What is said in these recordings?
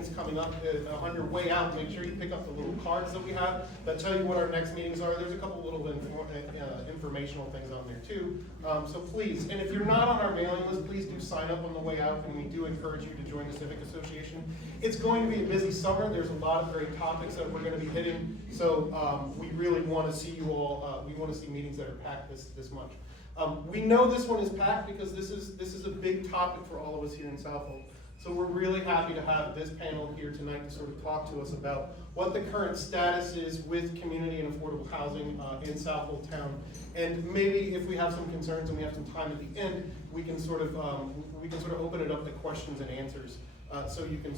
things coming up on your way out. Make sure you pick up the little cards that we have that tell you what our next meetings are. There's a couple little informational things on there too. So please, and if you're not on our mailing list, please do sign up on the way out, and we do encourage you to join the Civic Association. It's going to be a busy summer. There's a lot of great topics that we're going to be hitting. So we really want to see you all. We want to see meetings that are packed this much. We know this one is packed because this is a big topic for all of us here in Southold. So we're really happy to have this panel here tonight to sort of talk to us about what the current status is with community and affordable housing in Southold town. And maybe if we have some concerns and we have some time at the end, we can sort of open it up to questions and answers. So you can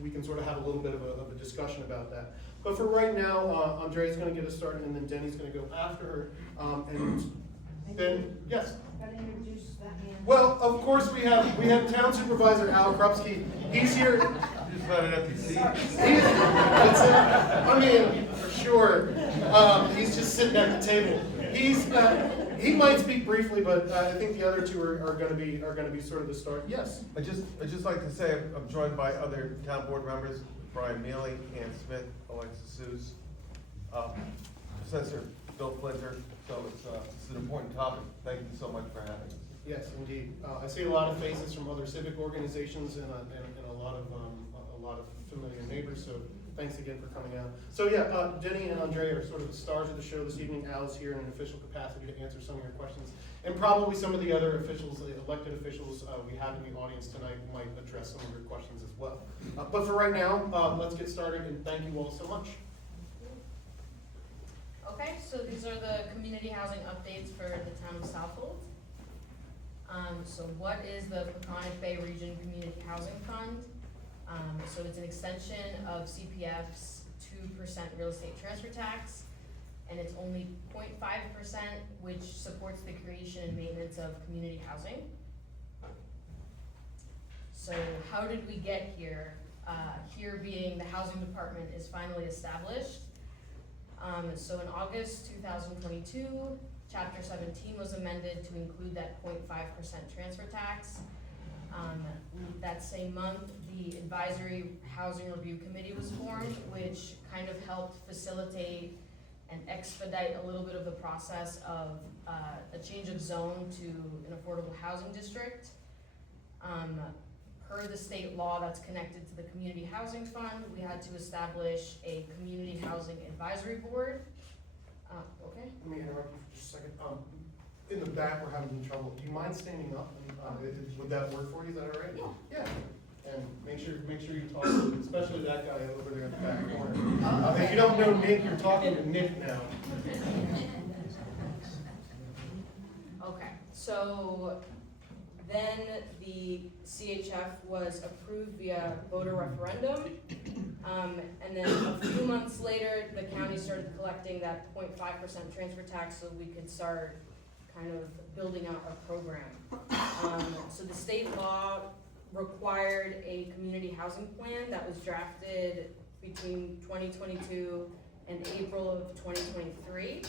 we can sort of have a little bit of a discussion about that. But for right now, Andrea's going to get us started, and then Denny's going to go after her. And then, yes. Gotta introduce that man. Well, of course we have Town Supervisor Al Krupski. He's here. Just not an empty seat. I mean, for sure. He's just sitting at the table. He might speak briefly, but I think the other two are going to be sort of the start. Yes. I just like to say I'm joined by other town board members: Brian Mealy, Ann Smith, Alexis Seuss, Professor Bill Flinter. So it's an important topic. Thank you so much for having us. Yes, indeed. I see a lot of faces from other civic organizations and a lot of familiar neighbors. So thanks again for coming out. So yeah, Jenny and Andrea are sort of the stars of the show this evening. Al's here in an official capacity to answer some of your questions, and probably some of the other officials, the elected officials we have in the audience tonight, might address some of your questions as well. But for right now, let's get started, and thank you all so much. Okay, so these are the community housing updates for the town of Southold. So what is the Peconic Bay Region Community Housing Fund? So it's an extension of CPF's 2% real estate transfer tax, and it's only 0.5%, which supports the creation and maintenance of community housing. So how did we get here? Here being the housing department is finally established. So in August 2022, Chapter 17 was amended to include that 0.5% transfer tax. That same month, the Advisory Housing Review Committee was formed, which kind of helped facilitate and expedite a little bit of the process of a change of zone to an affordable housing district. Per the state law that's connected to the Community Housing Fund, we had to establish a Community Housing Advisory Board. Okay. Let me interrupt you for just a second. In the back, we're having some trouble. Do you mind standing up? Would that work for you? Is that all right? Yeah. Yeah. And make sure you talk, especially that guy over there in the back corner. If you don't know Nick, you're talking to Nick now. Okay, so then the CHF was approved via voter referendum. And then a few months later, the county started collecting that 0.5% transfer tax so we could start kind of building out our program. So the state law required a community housing plan that was drafted between 2022 and April of 2023.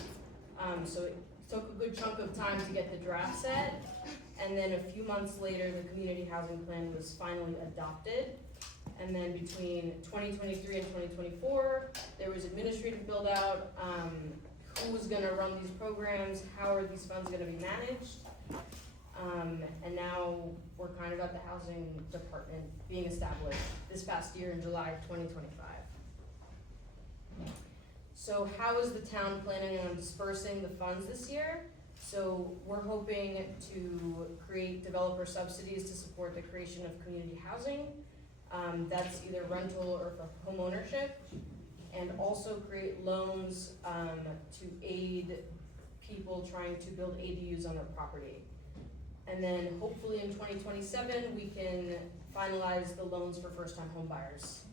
So it took a good chunk of time to get the draft set. And then a few months later, the community housing plan was finally adopted. And then between 2023 and 2024, there was administrative build out, who was gonna run these programs, how are these funds gonna be managed? And now we're kind of at the housing department being established this past year in July of 2025. So how is the town planning on dispersing the funds this year? So we're hoping to create developer subsidies to support the creation of community housing. That's either rental or for home ownership, and also create loans to aid people trying to build ADUs on their property. And then hopefully in 2027, we can finalize the loans for first-time home buyers,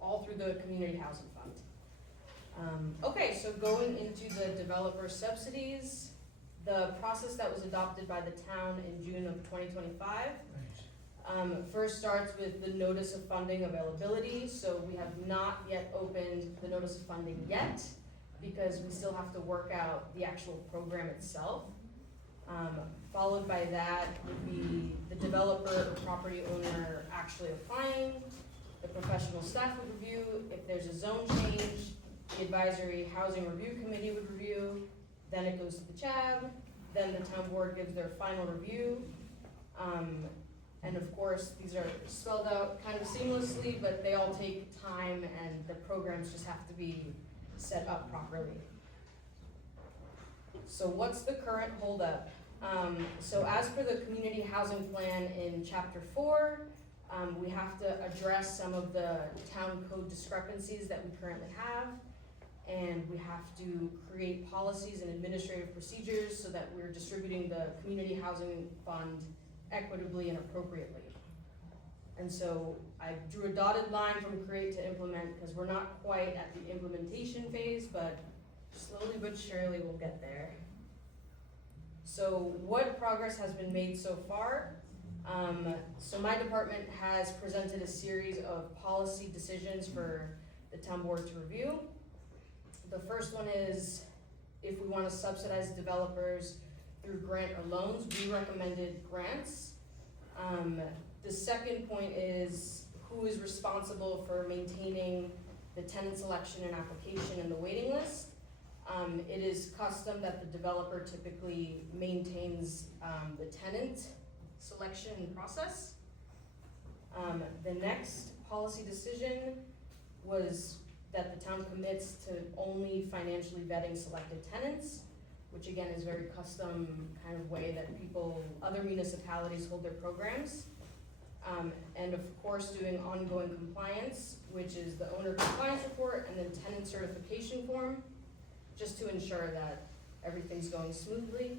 all through the Community Housing Fund. Okay, so going into the developer subsidies, the process that was adopted by the town in June of 2025 first starts with the notice of funding availability. So we have not yet opened the notice of funding yet because we still have to work out the actual program itself. Followed by that would be the developer or property owner actually applying. The professional staff would review. If there's a zone change, the advisory housing review committee would review. Then it goes to the CHAB. Then the town board gives their final review. And of course, these are spelled out kind of seamlessly, but they all take time and the programs just have to be set up properly. So what's the current holdup? So as per the community housing plan in chapter 4, we have to address some of the town code discrepancies that we currently have. And we have to create policies and administrative procedures so that we're distributing the community housing fund equitably and appropriately. And so I drew a dotted line from create to implement because we're not quite at the implementation phase, but slowly but surely we'll get there. So what progress has been made so far? So my department has presented a series of policy decisions for the town board to review. The first one is if we want to subsidize developers through grant or loans, we recommended grants. The second point is who is responsible for maintaining the tenant selection and application and the waiting list. It is custom that the developer typically maintains the tenant selection process. The next policy decision was that the town commits to only financially vetting selected tenants, which again is very custom kind of way that other municipalities hold their programs. And of course doing ongoing compliance, which is the owner compliance report and then tenant certification form, just to ensure that everything's going smoothly.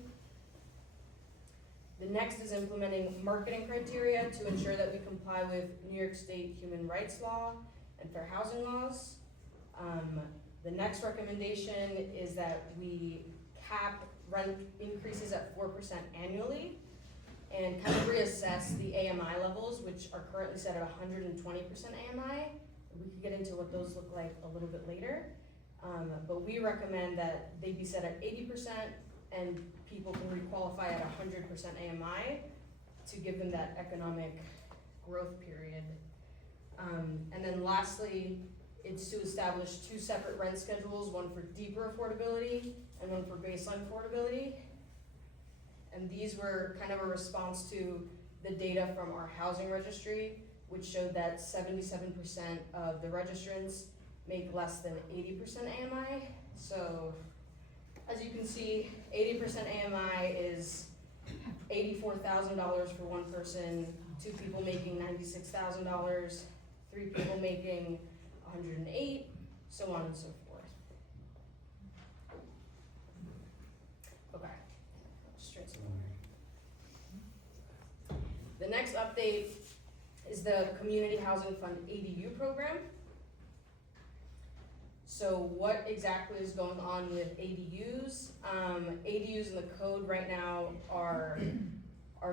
The next is implementing marketing criteria to ensure that we comply with New York State human rights law and fair housing laws. The next recommendation is that we cap rent increases at 4% annually and kind of reassess the AMI levels, which are currently set at 120% AMI. We could get into what those look like a little bit later. But we recommend that they be set at 80% and people can requalify at 100% AMI to give them that economic growth period. And then lastly, it's to establish 2 separate rent schedules, one for deeper affordability and one for baseline affordability. And these were kind of a response to the data from our housing registry, which showed that 77% of the registrants make less than 80% AMI. So as you can see, 80% AMI is $84,000 for one person, 2 people making $96,000, 3 people making 108, so on and so forth. Okay, straight to the next update is the Community Housing Fund ADU program. So what exactly is going on with ADUs? ADUs in the code right now are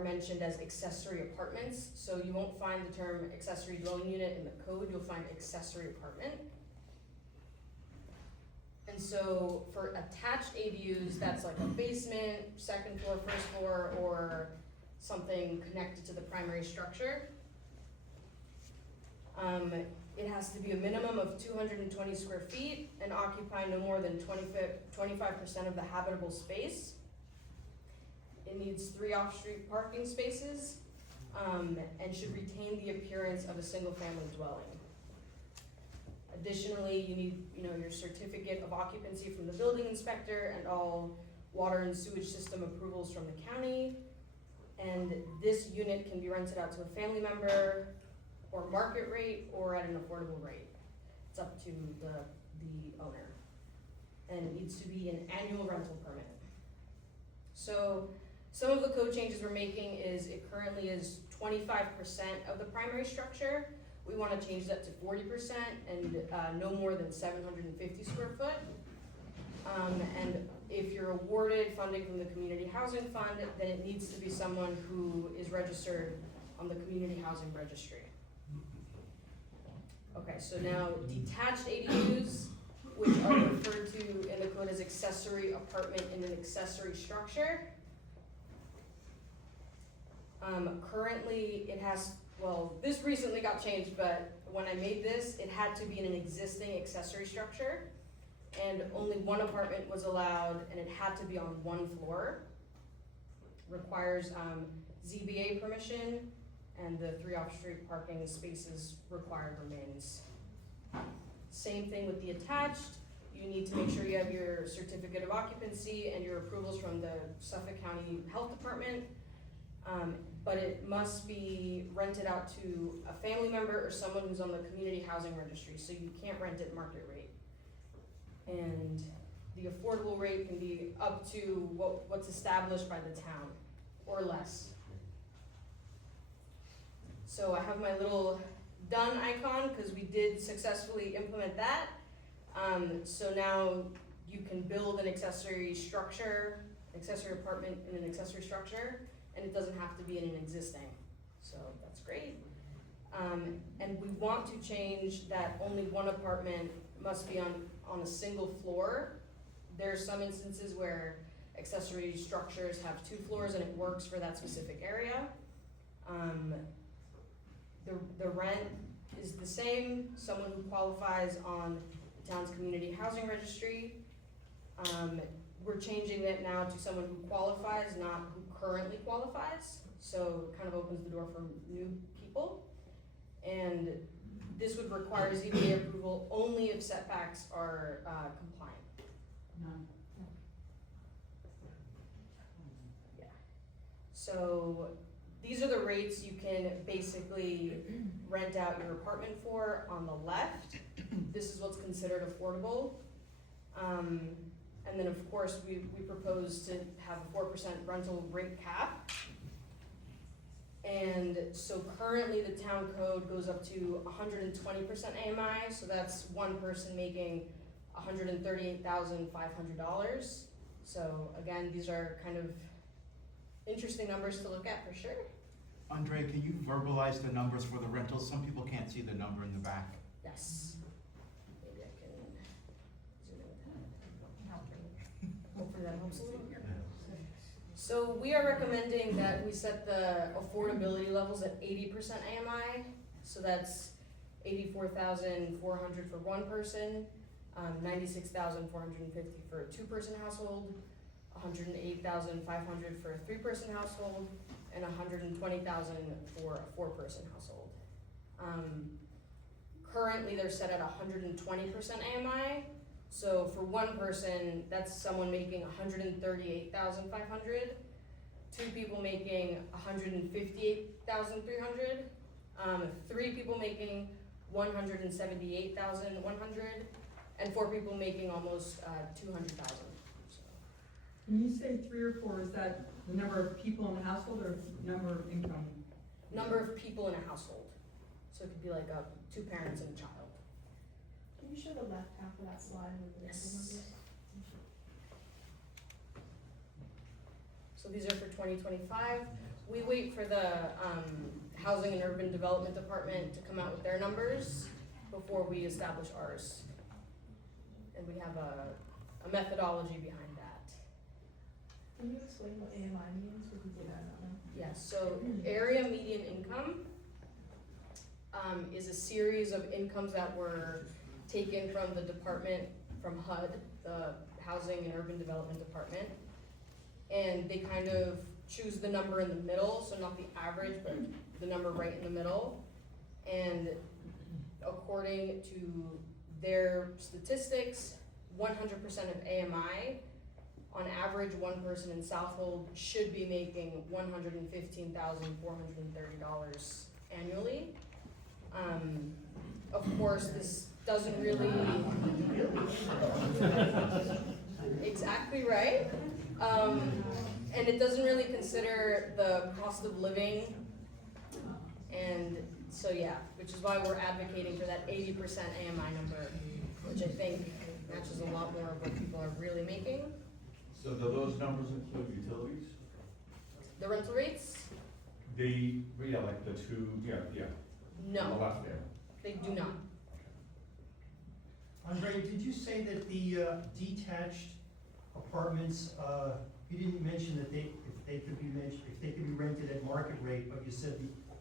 mentioned as accessory apartments. So you won't find the term accessory dwelling unit in the code, you'll find accessory apartment. And so for attached ADUs, that's like a basement, second floor, first floor, or something connected to the primary structure. It has to be a minimum of 220 square feet and occupy no more than 25% of the habitable space. It needs 3 off-street parking spaces, and should retain the appearance of a single-family dwelling. Additionally, you need, your certificate of occupancy from the building inspector and all water and sewage system approvals from the county. And this unit can be rented out to a family member, or market rate, or at an affordable rate. It's up to the owner. And it needs to be an annual rental permit. So some of the code changes we're making is it currently is 25% of the primary structure. We want to change that to 40% and no more than 750 square foot. And if you're awarded funding from the Community Housing Fund, then it needs to be someone who is registered on the Community Housing Registry. Okay, so now detached ADUs, which are referred to in the code as accessory apartment in an accessory structure. Currently, it has, well, this recently got changed, but when I made this, it had to be in an existing accessory structure, and only one apartment was allowed, and it had to be on one floor. Requires ZBA permission, and the 3 off-street parking spaces required remains. Same thing with the attached. You need to make sure you have your certificate of occupancy and your approvals from the Suffolk County Health Department. But it must be rented out to a family member or someone who's on the community housing registry, so you can't rent it market rate. And the affordable rate can be up to what's established by the town, or less. So I have my little done icon, because we did successfully implement that. So now you can build an accessory apartment in an accessory structure, and it doesn't have to be in an existing, so that's great. And we want to change that only one apartment must be on a single floor. There are some instances where accessory structures have 2 floors and it works for that specific area. The rent is the same, someone who qualifies on the town's community housing registry. We're changing it now to someone who qualifies, not who currently qualifies, so it kind of opens the door for new people. And this would require ZBA approval only if setbacks are compliant. None. Yeah. So these are the rates you can basically rent out your apartment for on the left. This is what's considered affordable. And then of course we propose to have a 4% rental rate cap. And so currently the town code goes up to 120% AMI, so that's one person making $138,500. So again, these are kind of interesting numbers to look at for sure. Andre, can you verbalize the numbers for the rentals? Some people can't see the number in the back. Yes. Maybe I can zoom in with that. Hopefully that helps a little. So we are recommending that we set the affordability levels at 80% AMI. So that's $84,400 for one person, $96,450 for a 2-person household, $108,500 for a 3-person household, and $120,000 for a 4-person household. Currently they're set at 120% AMI. So for one person, that's someone making $138,500, 2 people making $158,300, 3 people making $178,100, and 4 people making almost $200,000. When you say 3 or 4, is that the number of people in the household or number of income? Number of people in a household. So it could be like 2 parents and a child. Can you show the left half of that slide with the Yes. numbers? So these are for 2025. We wait for the Housing and Urban Development Department to come out with their numbers before we establish ours. And we have a methodology behind that. Can you explain what AMI means for people that don't know? Yes, so area median income is a series of incomes that were taken from the department, from HUD, the Housing and Urban Development Department. And they kind of choose the number in the middle, so not the average, but the number right in the middle. And according to their statistics, 100% of AMI, on average, one person in Southold should be making $115,430 annually. Of course, this doesn't really, exactly right. And it doesn't really consider the cost of living. And so yeah, which is why we're advocating for that 80% AMI number, which I think matches a lot more of what people are really making. So do those numbers include utilities? The rental rates? Like the 2, on the No, left there. they do not. Andre, did you say that the detached apartments, You didn't mention that if they could be rented at market rate, but you said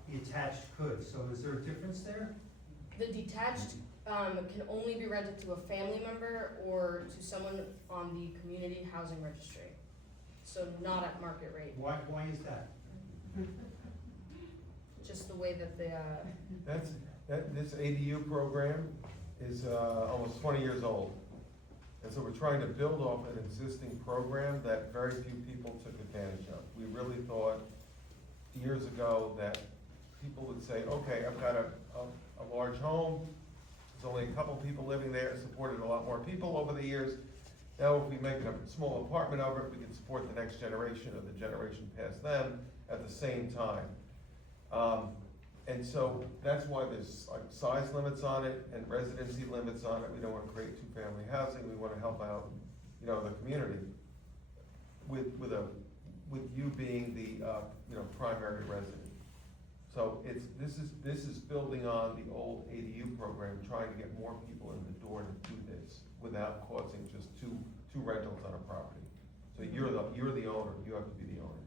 the attached could, so is there a difference there? The detached, can only be rented to a family member or to someone on the community housing registry. So not at market rate, Why is that? just the way that the, This ADU program is almost 20 years old. And so we're trying to build off an existing program that very few people took advantage of. We really thought years ago that people would say, okay, I've got a large home, there's only a couple people living there, supported a lot more people over the years. Now if we make it a small apartment of it, we can support the next generation or the generation past them at the same time. And so that's why there's like size limits on it and residency limits on it. We don't wanna create two-family housing, we wanna help out, you know, the community with you being the, you know, primary resident. So this is building on the old ADU program, trying to get more people in the door to do this without causing just two rentals on a property. So you're the owner, you have to be the owner.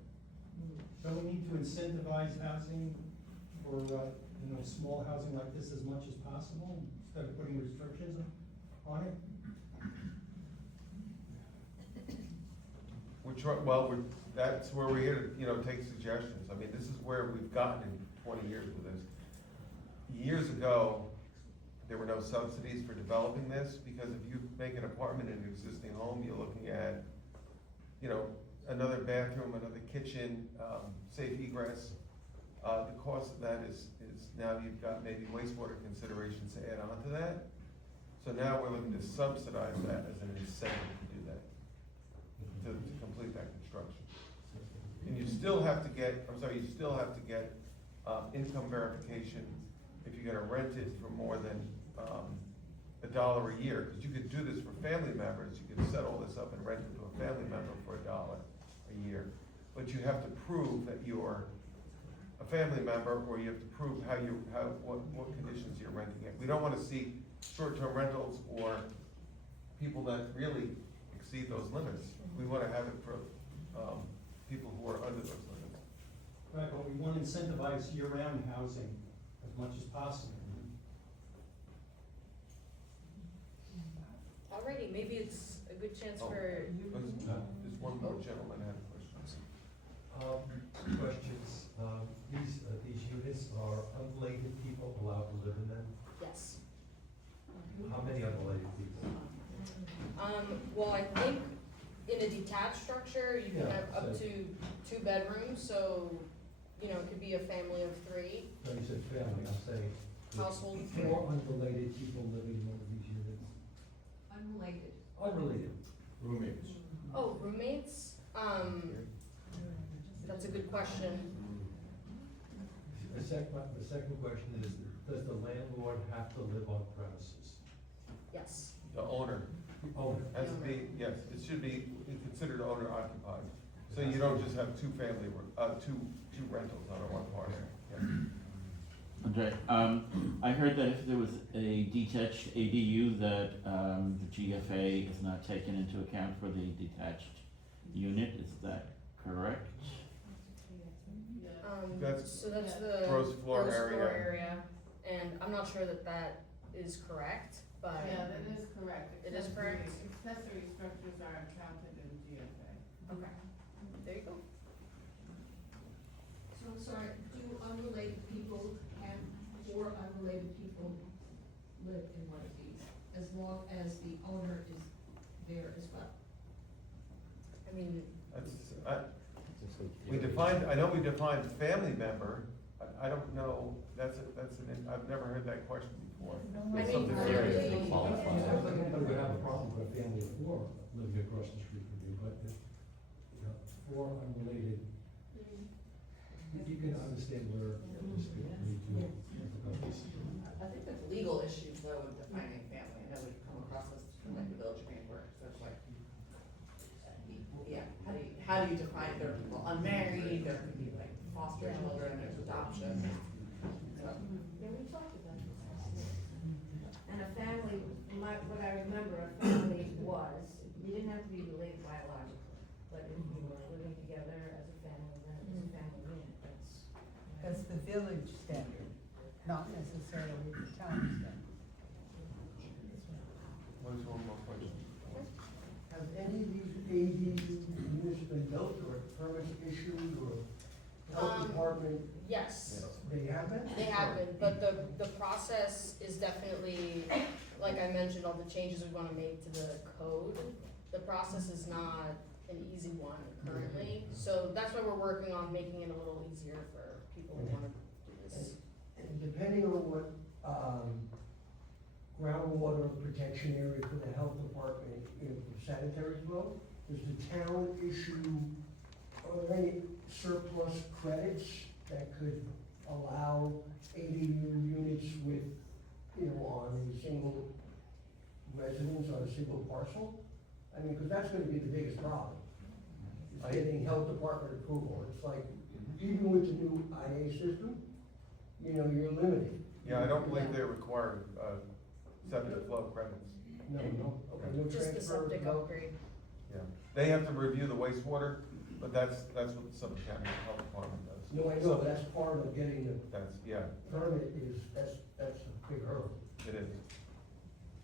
Don't we need to incentivize housing for, small housing like this as much as possible, instead of putting restrictions on it? That's where we're here to, you know, take suggestions. I mean, this is where we've gotten in 20 years with this. Years ago, there were no subsidies for developing this, because if you make an apartment in an existing home, you're looking at, you know, another bathroom, another kitchen, safe egress. The cost of that is now you've got maybe wastewater considerations to add on to that. So now we're looking to subsidize that as an incentive to do that, to complete that construction. And you still have to get, income verification if you're gonna rent it for more than $1 a year. Because you could do this for family members, you could set all this up and rent it to a family member for $1 a year. But you have to prove that you're a family member, or you have to prove what conditions you're renting it. We don't wanna see short-term rentals or people that really exceed those limits. We wanna have it for, people who are under those limits. Right, but we want to incentivize year-round housing as much as possible. alrighty, maybe it's a good chance Oh. for, There's one more gentleman had a question. Questions, these units are unrelated people allowed to live in them? yes. How many unrelated people? Well, I think in a detached structure, you can Yeah, have up so- to 2 bedrooms, so, you know, it could be a family of 3, No, you said family, I'm saying. household of 3. 4 unrelated people living in one of these units? Unrelated. Unrelated. Roommates. Oh, roommates? That's a good question. The second question is, does the landlord have to live on premises? Yes. The owner Owner. has to be, yes, it should be considered owner occupied. So you don't just have two rentals on a one parcel. Yeah. Andre, I heard that if there was a detached ADU, that the GFA is not taken into account for the detached unit, is that correct? That's So that's the gross floor area. area, and I'm not sure that that is correct, but. Yeah, that is correct. It is correct? Accessory structures are counted in GFA. Okay, there you go. So I'm sorry, do unrelated people and 4 unrelated people live in one of these, as long as the owner is there as well? I know we defined family member, I don't know, I've never heard that question before. I That's mean, something clearly- serious. I don't think anybody would have a problem with a family of 4 living across the street from you, but, 4 unrelated, you can understand where this could lead to. I think there's legal issues though with defining family, and that would come across as like the village framework, so it's like, yeah, how do you define, there are people unmarried, there could be like foster children, there's adoption. So, Yeah, we talked about this. And a family, what I remember, a family was, you didn't have to be related biologically, but it people are living together as a family, then as a family unit, That's the village standard, not necessarily the town standard. What is one more question? Have any of these ADU units been built or permits issued or health department? Yes, They have been? they have been, but the process is definitely, like I mentioned, all the changes we wanna make to the code. The process is not an easy one currently, so that's why we're working on making it a little easier for people who wanna do this. And depending on what, groundwater protection area for the health department, you know, for sanitary flow, does the town issue, are there any surplus credits that could allow ADU units with, you know, on a single residence, on a single parcel? I mean, cause that's gonna be the biggest problem, is getting health department approval. It's like, even with the new IA system, you know, you're limited. Yeah, I don't believe they require, septic flow credits. No, okay, no Just the transfer, septic no. upgrade. Yeah, they have to review the wastewater, but that's what the Suffolk County Health Department does. No, I know, but that's part of getting the That's, yeah, permit is, that's a big hurdle. it is.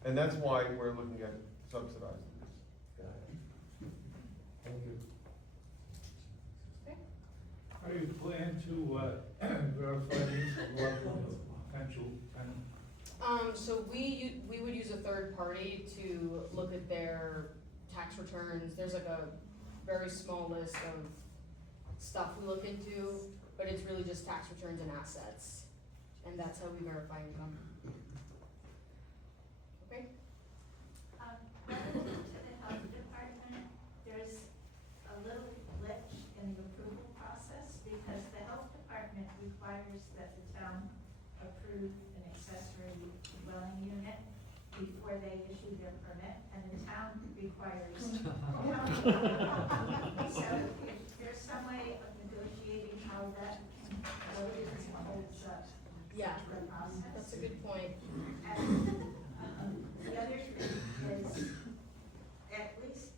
And that's why we're looking at subsidizing this. Got it. Thank you. How do you plan to verify these potential tenants? So we would use a third party to look at their tax returns. There's like a very small list of stuff we look into, but it's really just tax returns and assets. And that's how we verify income. Okay? Relative to the health department, there's a little glitch in the approval process because the health department requires that the town approve an accessory dwelling unit before they issue their permit, and the town requires. So if there's some way of negotiating how that goes and holds up Yeah, the process. that's a good point. And the other thing is, at least,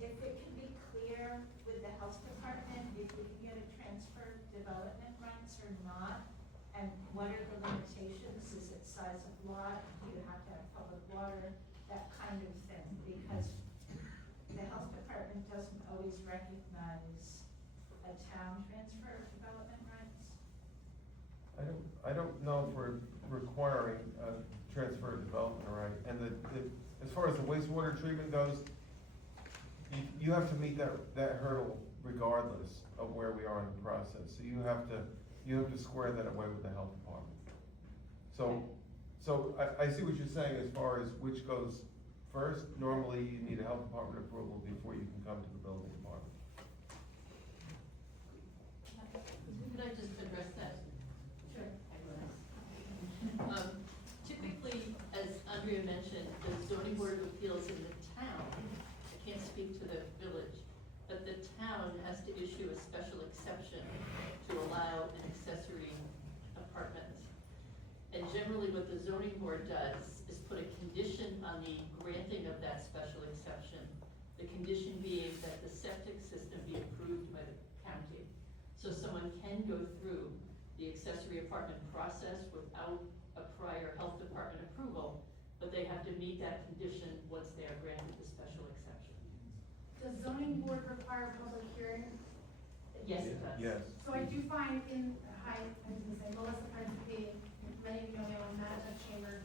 if it can be clear with the health department, if we can get a transfer development rights or not, and what are the limitations, is it size of lot, do you have to have public water, that kind of thing, because the health department doesn't always recognize a town transfer of development rights. I don't know if we're requiring a transfer of development, right? And as far as the wastewater treatment goes, you have to meet that hurdle regardless of where we are in the process. So you have to square that away with the health department. So I see what you're saying as far as which goes first. Normally, you need a health department approval before you can come to the building department. Could I just address that? Sure. Typically, as Andrea mentioned, the zoning board of appeals in the town, I can't speak to the village, but the town has to issue a special exception to allow an accessory apartment. And generally what the zoning board does is put a condition on the granting of that special exception. The condition being that the septic system be approved by the county. So someone can go through the accessory apartment process without a prior health department approval, but they have to meet that condition once they are granted the special exception. Does zoning board require public hearing? Yes, it does. Yes. So I do find in, hi, I was gonna say, Melissa Principe, many of you know me on Mattituck Chamber.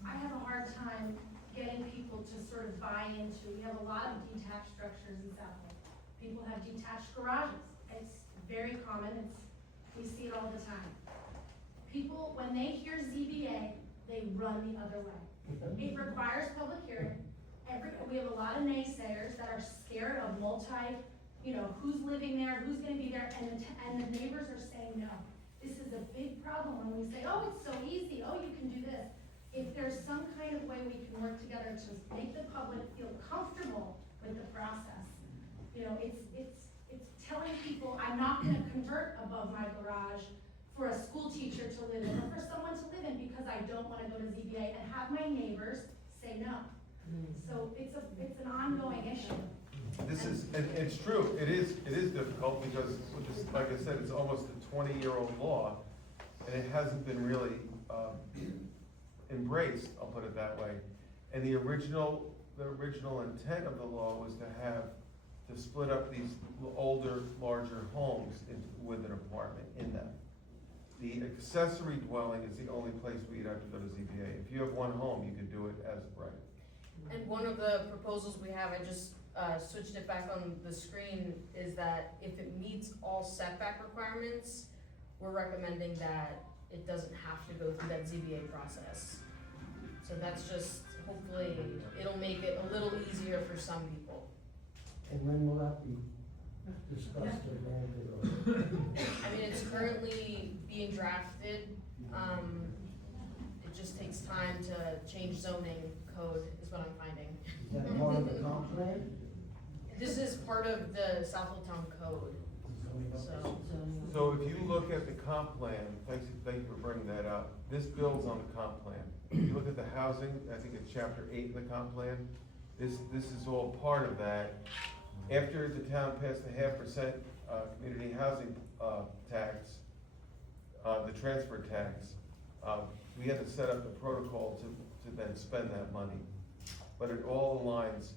I have a hard time getting people to sort of buy into, we have a lot of detached structures in Southold. People have detached garages, it's very common, we see it all the time. People, when they hear ZBA, they run the other way. It requires public hearing, we have a lot of naysayers that are scared of who's living there, who's gonna be there, and the neighbors are saying no. This is a big problem when we say, oh, it's so easy, oh, you can do this. If there's some kind of way we can work together to make the public feel comfortable with the process, it's telling people, I'm not gonna convert above my garage for a school teacher to live in, or for someone to live in because I don't wanna go to ZBA and have my neighbors say no. So it's an ongoing issue. This is, and it's true, it is difficult because, like I said, it's almost a 20-year-old law, and it hasn't been really embraced, I'll put it that way. And the original intent of the law was to split up these older, larger homes with an apartment in them. The accessory dwelling is the only place where you'd have to go to ZBA. If you have one home, you could do it as a right. And one of the proposals we have, I just switched it back on the screen, is that if it meets all setback requirements, we're recommending that it doesn't have to go through that ZBA process. So that's just, hopefully, it'll make it a little easier for some people. And when will that be discussed or granted or? I mean, it's currently being drafted. It just takes time to change zoning code, is what I'm finding. Is that part of the comp plan? This is part of the Southold Town Code, so. So if you look at the comp plan, thank you for bringing that up, this builds on the comp plan. If you look at the housing, I think it's chapter 8 in the comp plan, this is all part of that. After the town passed the 0.5% community housing tax, the transfer tax, we had to set up the protocol to then spend that money. But it all aligns,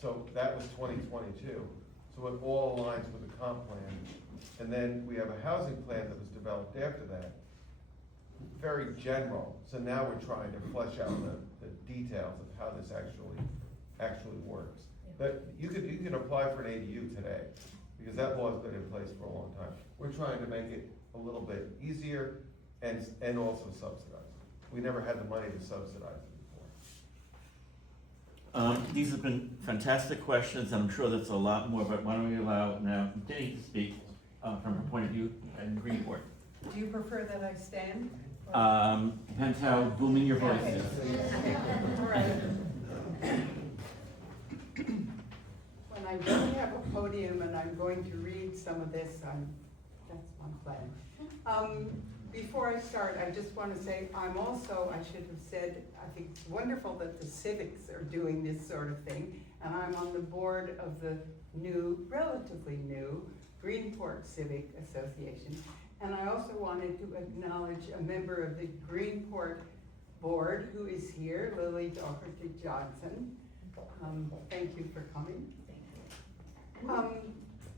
so that was 2022. So it all aligns with the comp plan. And then we have a housing plan that was developed after that, very general. So now we're trying to flesh out the details of how this actually works. But you can apply for an ADU today, because that law has been in place for a long time. We're trying to make it a little bit easier and also subsidized. We never had the money to subsidize it before. These have been fantastic questions, and I'm sure there's a lot more, but why don't we allow now Denny to speak from her point of view in Greenport. Do you prefer that I stand? Depends how booming your voice Okay. is. All right. When I don't have a podium and I'm going to read some of this, that's my plan. Before I start, I just want to say, I should have said, I think it's wonderful that the civics are doing this sort of thing, and I'm on the board of the relatively new, Greenport Civic Association. And I also wanted to acknowledge a member of the Greenport board who is here, Lily Doherty Johnson. Thank you for coming.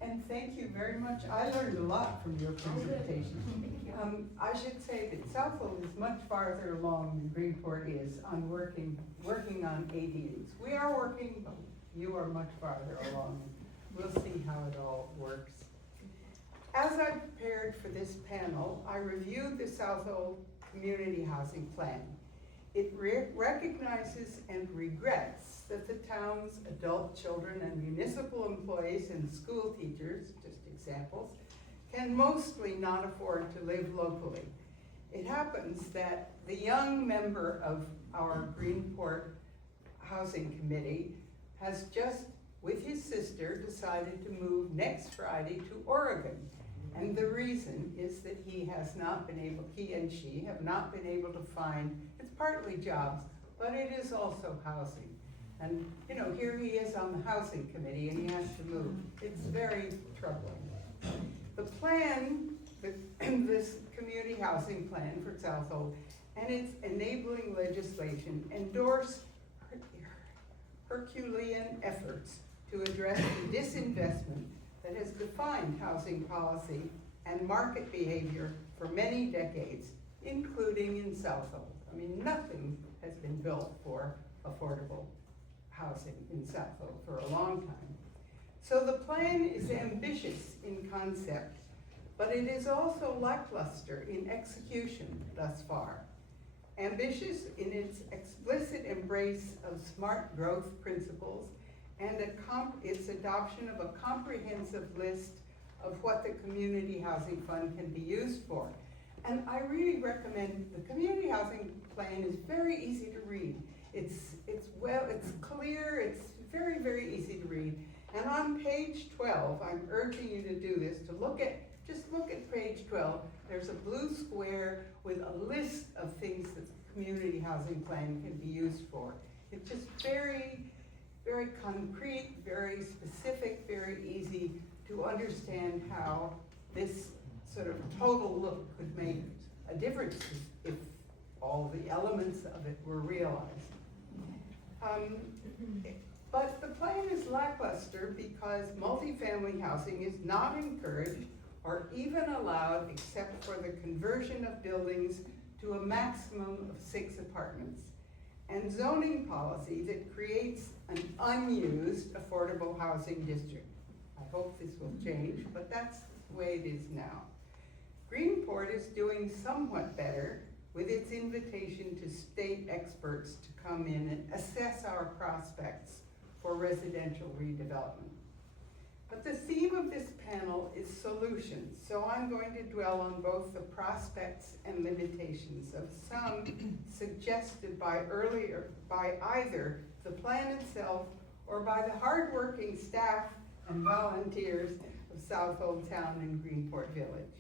And thank you very much. I learned a lot from your presentation. I should say that Southold is much farther along than Greenport is on working on ADUs. We are working, but you are much farther along. We'll see how it all works. As I prepared for this panel, I reviewed the Southold Community Housing Plan. It recognizes and regrets that the town's adult children and municipal employees and school teachers, just examples, can mostly not afford to live locally. It happens that the young member of our Greenport Housing Committee has just, with his sister, decided to move next Friday to Oregon. And the reason is that he and she have not been able to find, it's partly jobs, but it is also housing. And, here he is on the housing committee and he has to move. It's very troubling. The plan, this community housing plan for Southold and its enabling legislation endorse Herculean efforts to address the disinvestment that has defined housing policy and market behavior for many decades, including in Southold. I mean, nothing has been built for affordable housing in Southold for a long time. So the plan is ambitious in concept, but it is also lackluster in execution thus far. Ambitious in its explicit embrace of smart growth principles and its adoption of a comprehensive list of what the Community Housing Fund can be used for. And I really recommend, the Community Housing Plan is very easy to read. It's clear, it's very, very easy to read. And on page 12, I'm urging you to do this, just look at page 12. There's a blue square with a list of things that the Community Housing Plan can be used for. It's just very very concrete, very specific, very easy to understand how this sort of total look could make a difference if all the elements of it were realized. But the plan is lackluster because multifamily housing is not encouraged or even allowed except for the conversion of buildings to a maximum of 6 apartments, and zoning policy that creates an unused affordable housing district. I hope this will change, but that's the way it is now. Greenport is doing somewhat better with its invitation to state experts to come in and assess our prospects for residential redevelopment. But the theme of this panel is solutions, so I'm going to dwell on both the prospects and limitations of some suggested by either the plan itself or by the hardworking staff and volunteers of Southold Town and Greenport Village.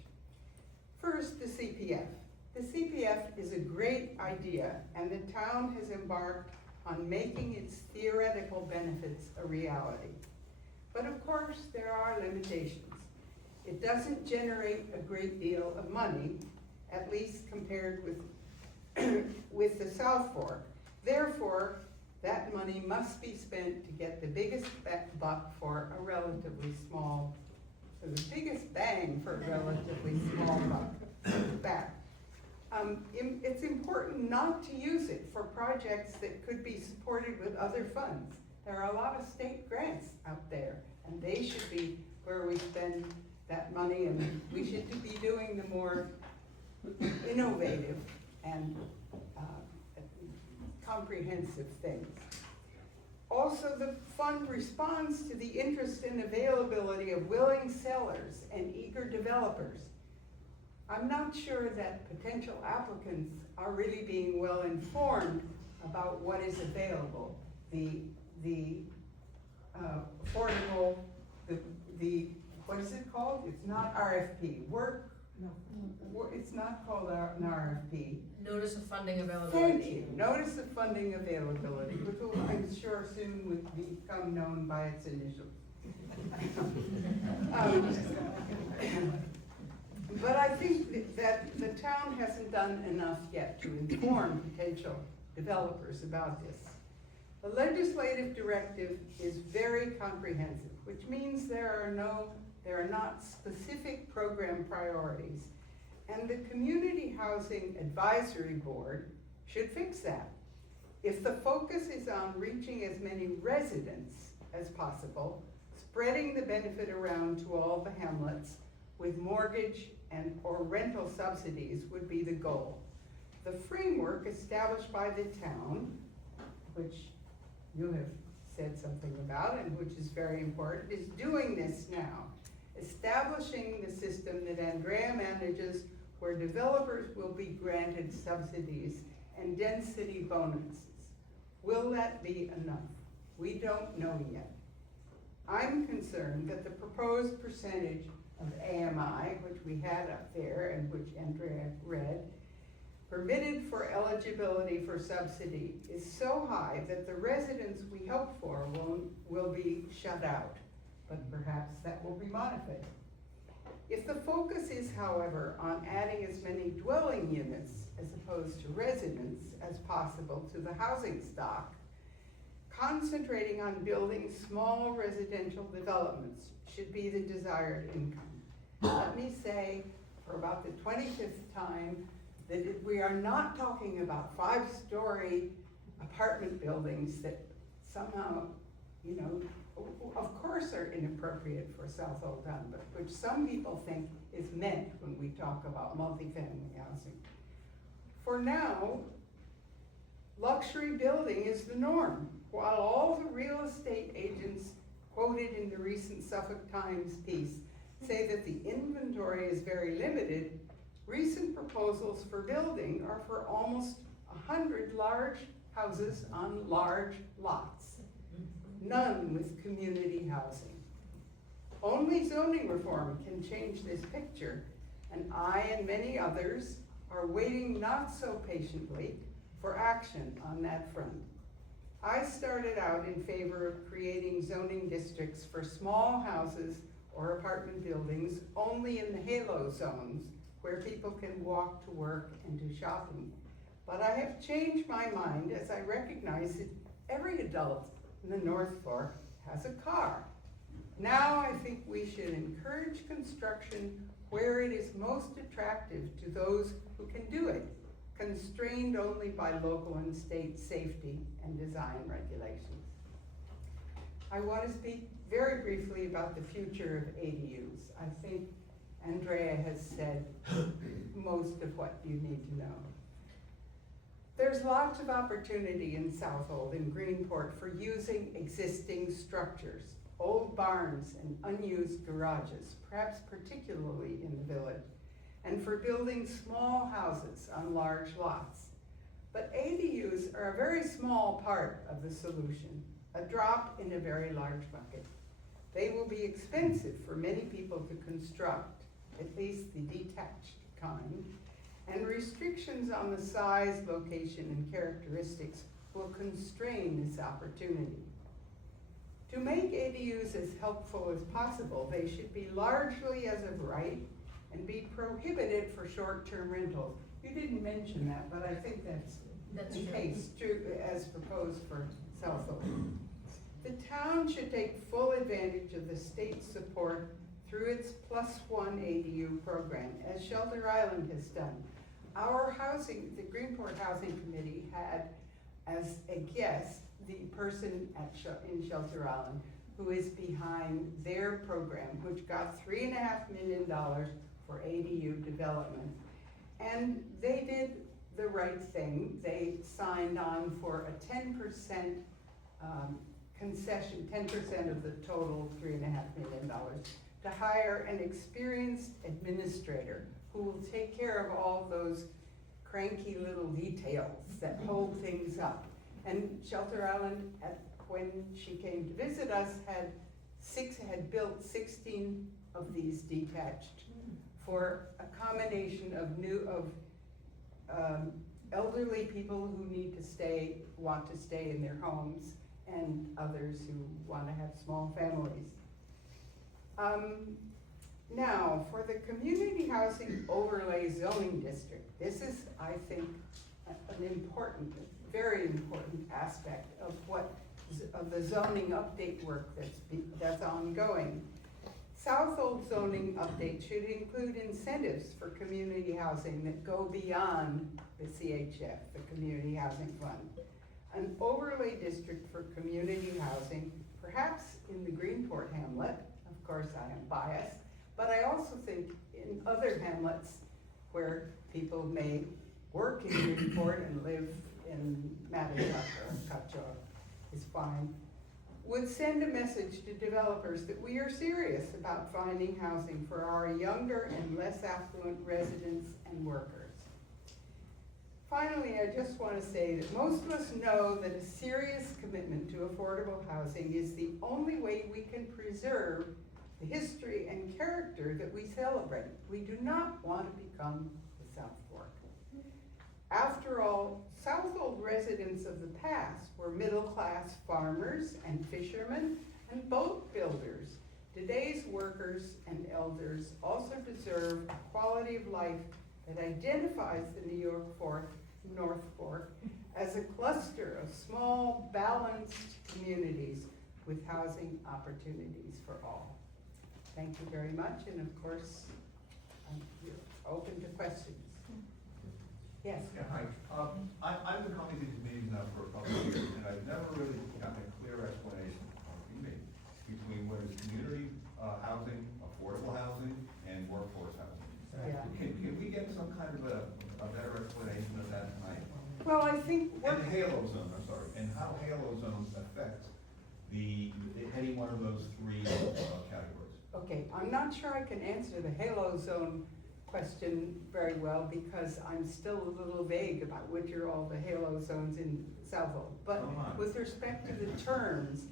First, the CPF. The CPF is a great idea, and the town has embarked on making its theoretical benefits a reality. But of course, there are limitations. It doesn't generate a great deal of money, at least compared with the South Fork. Therefore, that money must be spent to get the biggest buck for a relatively small, so the biggest bang for a relatively small buck back. It's important not to use it for projects that could be supported with other funds. There are a lot of state grants out there, and they should be where we spend that money, and we should be doing the more innovative and comprehensive things. Also, the fund responds to the interest and availability of willing sellers and eager developers. I'm not sure that potential applicants are really being well informed about what is available. The affordable, what is it called? It's not RFP, it's not called an RFP. Notice of funding availability. Thank you, notice of funding availability, which will, I'm sure soon would become known by its initials. But I think that the town hasn't done enough yet to inform potential developers about this. The legislative directive is very comprehensive, which means there are not specific program priorities. And the Community Housing Advisory Board should fix that. If the focus is on reaching as many residents as possible, spreading the benefit around to all the hamlets with mortgage and or rental subsidies would be the goal. The framework established by the town, which you have said something about and which is very important, is doing this now, establishing the system that Andrea manages, where developers will be granted subsidies and density bonuses. Will that be enough? We don't know yet. I'm concerned that the proposed percentage of AMI, which we had up there and which Andrea read, permitted for eligibility for subsidy is so high that the residents we hope for will be shut out, but perhaps that will be modified. If the focus is, however, on adding as many dwelling units as opposed to residents as possible to the housing stock, concentrating on building small residential developments should be the desired income. Let me say, for about the 25th time, that we are not talking about 5-story apartment buildings that somehow, you know, of course are inappropriate for Southold Town, but which some people think is meant when we talk about multifamily housing. For now, luxury building is the norm. While all the real estate agents quoted in the recent Suffolk Times piece say that the inventory is very limited, recent proposals for building are for almost 100 large houses on large lots, none with community housing. Only zoning reform can change this picture, and I and many others are waiting not so patiently for action on that front. I started out in favor of creating zoning districts for small houses or apartment buildings only in the halo zones where people can walk to work and do shopping. But I have changed my mind as I recognize that every adult in the North Fork has a car. Now I think we should encourage construction where it is most attractive to those who can do it, constrained only by local and state safety and design regulations. I want to speak very briefly about the future of ADUs. I think Andrea has said most of what you need to know. There's lots of opportunity in Southold and Greenport for using existing structures, old barns and unused garages, perhaps particularly in the village, and for building small houses on large lots. But ADUs are a very small part of the solution, a drop in a very large bucket. They will be expensive for many people to construct, at least the detached kind, and restrictions on the size, location, and characteristics will constrain this opportunity. To make ADUs as helpful as possible, they should be largely as of right and be prohibited for short-term rentals. You didn't mention that, but I think that's the case, true, as proposed for Southold. The town should take full advantage of the state's support through its +1 ADU program, as Shelter Island has done. Our housing, the Greenport Housing Committee had as a guest the person in Shelter Island who is behind their program, which got $3.5 million for ADU development. And they did the right thing. They signed on for a 10% concession, 10% of the total $3.5 million, to hire an experienced administrator who will take care of all those cranky little details that hold things up. And Shelter Island, when she came to visit us, had built 16 of these detached for a combination of elderly people who want to stay in their homes, and others who want to have small families. Now, for the community housing overlay zoning district, this is, I think, an important, very important aspect of the zoning update work that's ongoing. Southold zoning update should include incentives for community housing that go beyond the CHF, the Community Housing Fund. An overlay district for community housing, perhaps in the Greenport hamlet. Of course, I am biased, but I also think in other hamlets where people may work in Greenport and live in Mattituck or Cutchogue is fine, would send a message to developers that we are serious about finding housing for our younger and less affluent residents and workers. Finally, I just want to say that most of us know that a serious commitment to affordable housing is the only way we can preserve the history and character that we celebrate. We do not want to become the South Fork. After all, Southold residents of the past were middle-class farmers and fishermen and boat builders. Today's workers and elders also deserve a quality of life that identifies the North Fork as a cluster of small, balanced communities with housing opportunities for all. Thank you very much, and of course, I'm open to questions. Yes? Yeah, hi. I've been coming to these meetings now for a couple of years, and I've never really gotten a clear explanation from me between what is community housing, affordable housing, and workforce housing. Yeah. Can we get some kind of a better explanation of that tonight? Well, I think And the halo zone, I'm sorry, and how halo zones affect any one of those three categories. Okay, I'm not sure I can answer the halo zone question very well because I'm still a little vague about which are all the halo zones in Southold. But with respect to the terms,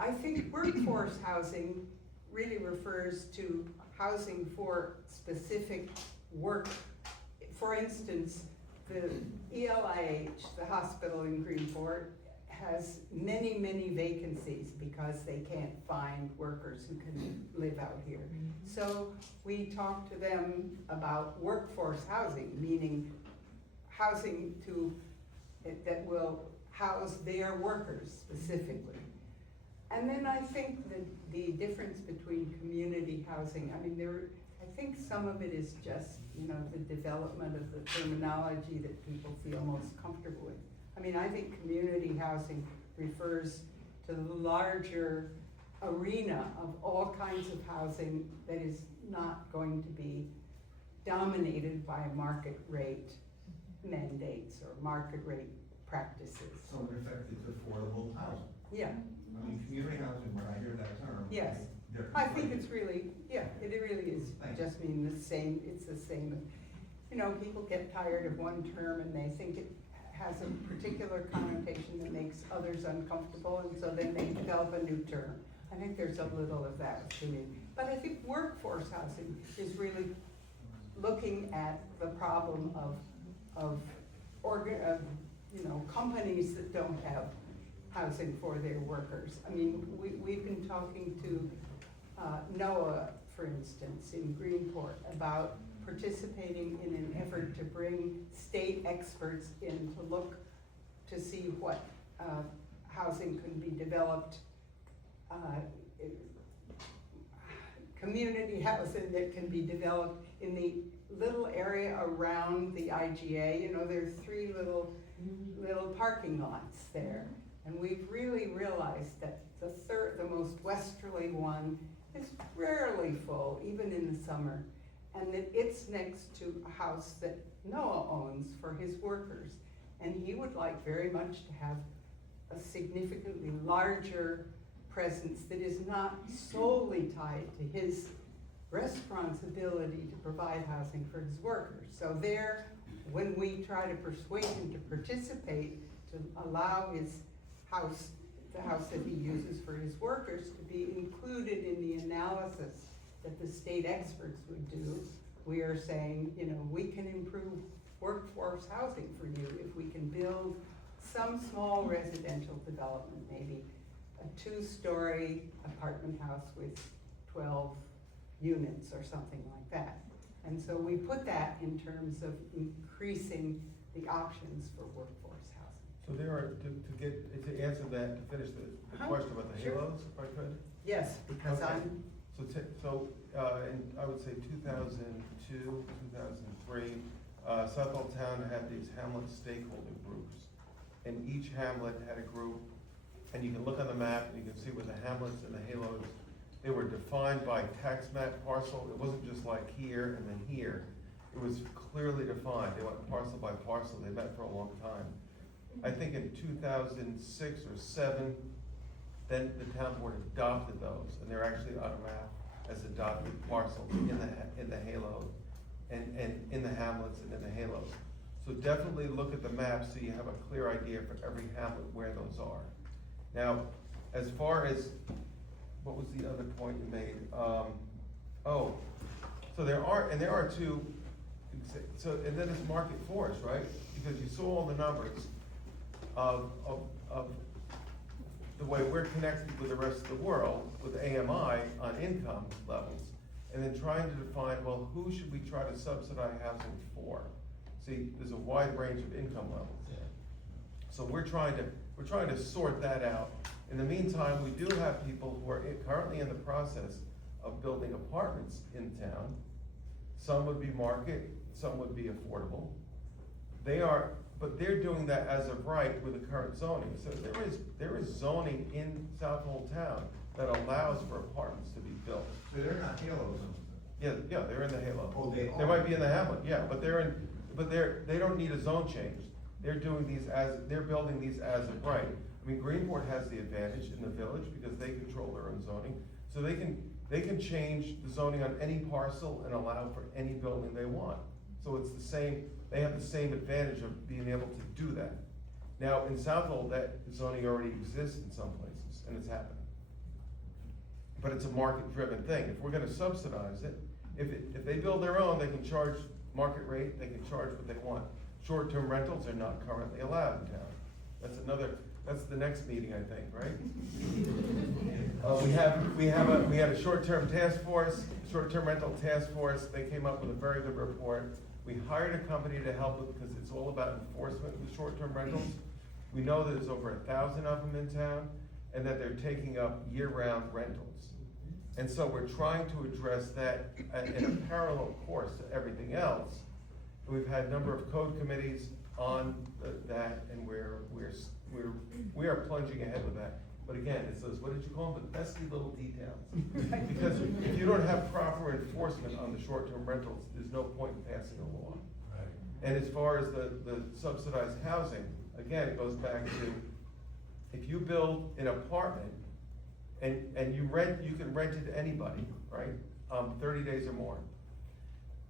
I think workforce housing really refers to housing for specific work. For instance, the ELIH, the hospital in Greenport, has many, many vacancies because they can't find workers who can live out here. So we talk to them about workforce housing, meaning housing that will house their workers specifically. And then I think that the difference between community housing, I mean, I think some of it is just, the development of the terminology that people feel most comfortable with. I mean, I think community housing refers to the larger arena of all kinds of housing that is not going to be dominated by market rate mandates or market rate practices. So in effect, it's affordable housing. Yeah, I mean, community housing, when I hear that term. yes. they're I think conflated. it's really, it really is Thank just mean the same, it's the same. People get tired of one term and they think it has a particular connotation that makes others uncomfortable, and so then they develop a new term. I think there's a little of that to me. But I think workforce housing is really looking at the problem of companies that don't have housing for their workers. I mean, we've been talking to NOAA, for instance, in Greenport, about participating in an effort to bring state experts in to look to see what housing could be developed, community housing that can be developed in the little area around the IGA. There's 3 little parking lots there. And we've really realized that the most westerly one is rarely full, even in the summer. And that it's next to a house that Noah owns for his workers. And he would like very much to have a significantly larger presence that is not solely tied to his restaurant's ability to provide housing for his workers. So when we try to persuade him to participate, to allow his house, the house that he uses for his workers, to be included in the analysis that the state experts would do, we are saying, we can improve workforce housing for you if we can build some small residential development, maybe a 2-story apartment house with 12 units or something like that. And so we put that in terms of increasing the options for workforce housing. So there are, to answer that, to finish the question about the Sure. halos, if I could? Yes, because Okay. I'm, In, I would say 2002, 2003, Southold Town had these hamlet stakeholder groups. And each hamlet had a group, and you can look on the map and you can see where the hamlets and the halos, they were defined by tax map parcel. It wasn't just like here and then here. It was clearly defined. They went parcel by parcel. They met for a long time. I think in 2006 or 7, then the town board adopted those, and they're actually on a map as adopted parcels in the halo, and in the hamlets and in the halos. So definitely look at the map so you have a clear idea for every hamlet where those are. Now, as far as, what was the other point you made? So there are 2, and then it's market force, right? Because you saw all the numbers of the way we're connected with the rest of the world, with AMI on income levels, and then trying to define, well, who should we try to subsidize housing for? See, there's a wide range of income levels. So we're trying to sort that out. In the meantime, we do have people who are currently in the process of building apartments in town. Some would be market, some would be affordable. But they're doing that as of right with the current zoning. So there is zoning in Southold Town that allows for apartments to be built. So they're not halos. Yeah, they're in the halo. Oh, they They are. might be in the hamlet, yeah, but they don't need a zone change. They're building these as of right. I mean, Greenport has the advantage in the village because they control their own zoning. So they can change the zoning on any parcel and allow for any building they want. So it's the same, they have the same advantage of being able to do that. Now, in Southold, that zoning already exists in some places, and it's happening. But it's a market-driven thing. If we're gonna subsidize it, if they build their own, they can charge market rate, they can charge what they want. Short-term rentals are not currently allowed in town. That's the next meeting, I think, right? We had a short-term task force, short-term rental task force. They came up with a very good report. We hired a company to help with, because it's all about enforcement of the short-term rentals. We know that there's over 1,000 of them in town, and that they're taking up year-round rentals. And so we're trying to address that in a parallel course to everything else. We've had a number of code committees on that, and we are plunging ahead with that. But again, it's those, what did you call them, the pesky little details. Because if you don't have proper enforcement on the short-term rentals, there's no point in passing a law. And as far as the subsidized housing, again, it goes back to, if you build an apartment and you can rent it to anybody, right? 30 days or more.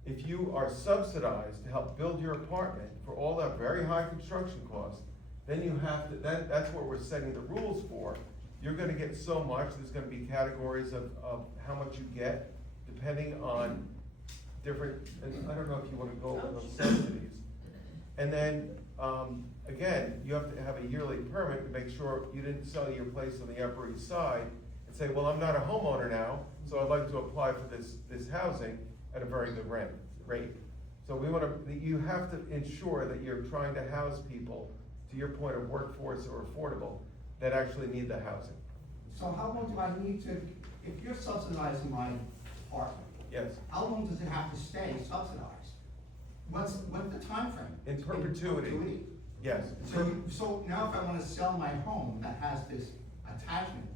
If you are subsidized to help build your apartment for all that very high construction cost, then you have to, that's what we're setting the rules for. You're gonna get so much, there's gonna be categories of how much you get, depending on different, and I don't know if you wanna go over those subsidies. And then, again, you have to have a yearly permit to make sure you didn't sell your place on the Upper East Side and say, well, I'm not a homeowner now, so I'd like to apply for this housing at a very good rate. So you have to ensure that you're trying to house people, to your point of workforce or affordable, that actually need the housing. So how long do I need to, if you're subsidizing my apartment? Yes. How long does it have to stay subsidized? What's the time frame? In perpetuity. Yes. So now if I wanna sell my home that has this attachment,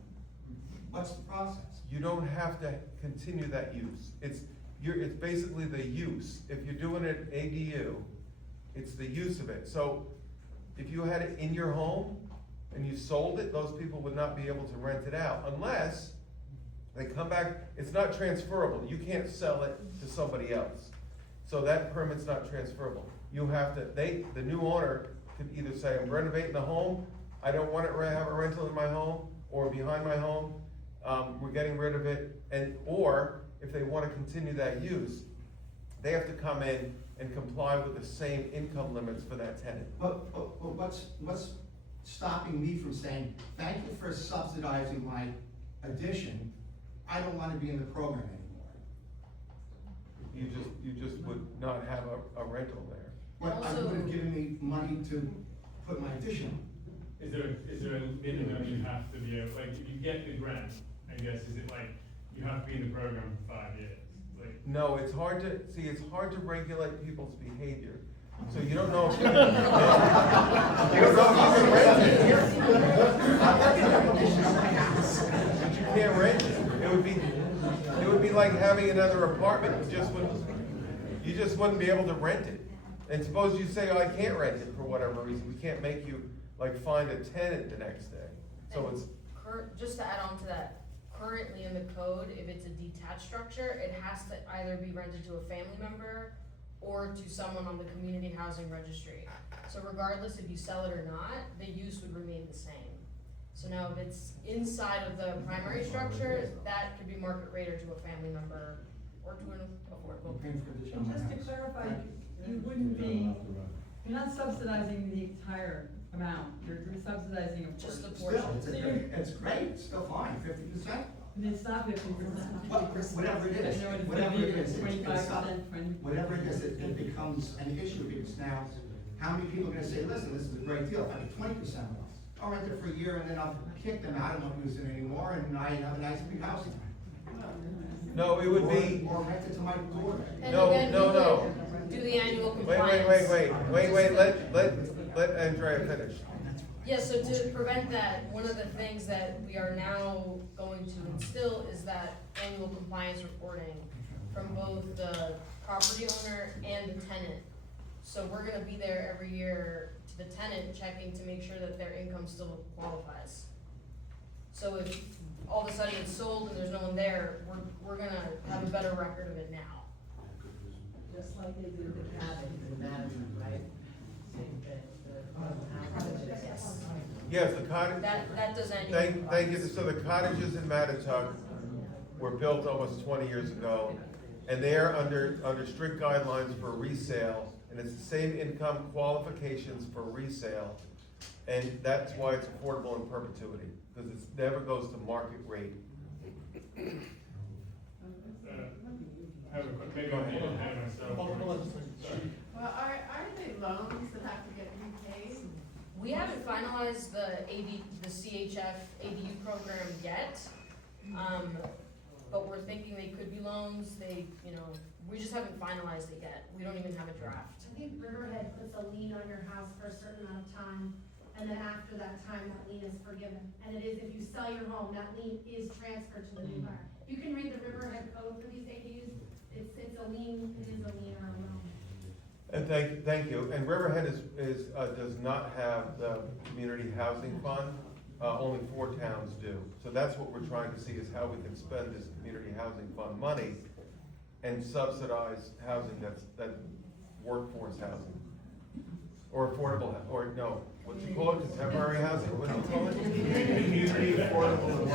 what's the process? You don't have to continue that use. It's basically the use. If you're doing it ADU, it's the use of it. So if you had it in your home and you sold it, those people would not be able to rent it out unless they come back. It's not transferable. You can't sell it to somebody else. So that permit's not transferable. You have to, the new owner could either say, I'm renovating the home, I don't want to have a rental in my home or behind my home, we're getting rid of it, or if they want to continue that use, they have to come in and comply with the same income limits for that tenant. But what's stopping me from saying, thank you for subsidizing my addition, I don't wanna be in the program anymore? You just would not have a rental there. But I would have given me money to put my addition on. Is there a minimum you have to be able, like, if you get the grant, I guess, is it like, you have to be in the program for 5 years? Like, No, it's hard to regulate people's behavior. So you don't know if you can, but you can't rent it. It would be like having another apartment, you just wouldn't be able to rent it. And suppose you say, oh, I can't rent it for whatever reason, we can't make you like find a tenant the next day. So it's. Just to add on to that, currently in the code, if it's a detached structure, it has to either be rented to a family member or to someone on the community housing registry. So regardless if you sell it or not, the use would remain the same. So now if it's inside of the primary structure, that could be market rate or to a family member or to an affordable. And just to clarify, you wouldn't be, you're not subsidizing the entire amount, you're subsidizing a portion. Just the portion. It's great, it's still fine, 50%. It's not 50%. Whatever it is, I know it's whatever it is, 25%, 20. whatever it is, it becomes an issue, because now, how many people are gonna say, listen, this is a great deal, if I get 20% off, I'll rent it for a year and then I'll kick them out, I won't use it anymore, and I have a nice big house. No, it would be. Or rent it to my daughter. And No, again, no, we no. would do the annual Wait, compliance. let Andrea finish. Yeah, so to prevent that, one of the things that we are now going to instill is that annual compliance reporting from both the property owner and the tenant. So we're gonna be there every year to the tenant, checking to make sure that their income still qualifies. So if all of a sudden it's sold and there's no one there, we're gonna have a better record of it now. Just like they do the cabins in Madison, right? Same thing. Yes, the cottage. That does annual. Thank you. So the cottages in Mattituck were built almost 20 years ago, and they are under strict guidelines for resale, and it's the same income qualifications for resale And that's why it's affordable in perpetuity, because it never goes to market rate. I have a quick, maybe Go I'm ahead. getting ahead of myself. Sorry. Well, are they loans that have to get repaid? We haven't finalized the CHF ADU program yet. But we're thinking they could be loans, we just haven't finalized it yet. We don't even have a draft. I think Riverhead puts a lien on your house for a certain amount of time, and then after that time, that lien is forgiven. And it is, if you sell your home, that lien is transferred to the new buyer. You can read the Riverhead code for these ADUs, it's a lien, it is a lien or a loan. And thank you. And Riverhead does not have the community housing fund. Only 4 towns do. So that's what we're trying to see, is how we can spend this community housing fund money and subsidize housing that's workforce housing. Or affordable, or no, what's it called, contemporary housing, what do you call it? Community affordable and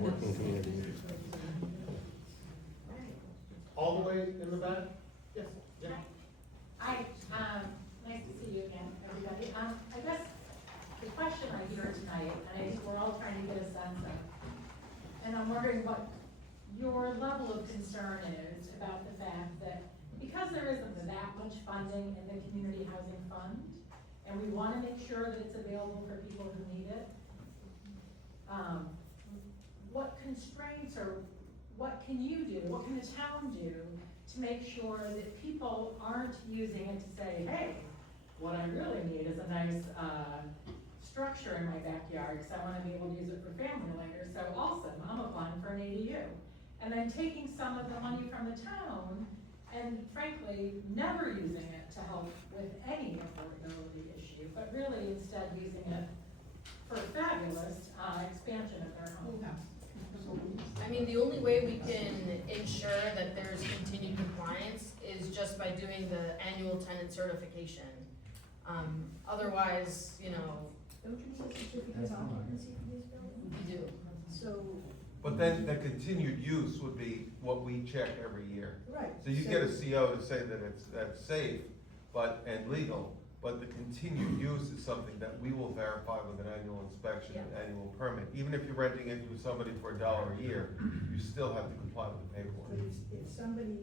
workforce. All the way in the back? Yes. Yeah. Hi, nice to see you again, everybody. I guess the question I hear tonight, and I think we're all trying to get a sense of, and I'm wondering what your level of concern is about the fact that because there isn't that much funding in the community housing fund, and we want to make sure that it's available for people who need it, what constraints or what can you do, what can the town do to make sure that people aren't using it to say, hey, what I really need is a nice structure in my backyard because I want to be able to use it for family later, so awesome, I'm applying for an ADU. And then taking some of the money from the town and frankly, never using it to help with any affordability issue, but really instead using it for fabulous expansion of their home. I mean, the only way we can ensure that there's continued compliance is just by doing the annual tenant certification. Otherwise, Don't you need a certificate of occupancy for these buildings? we do. So, But then the continued use would be what we check every year. right. So you get a CO to say that that's safe, and legal, but the continued use is something that we will verify with an annual inspection and annual permit. Even if you're renting it to somebody for $1 a year, you still have to comply with the But paperwork. if somebody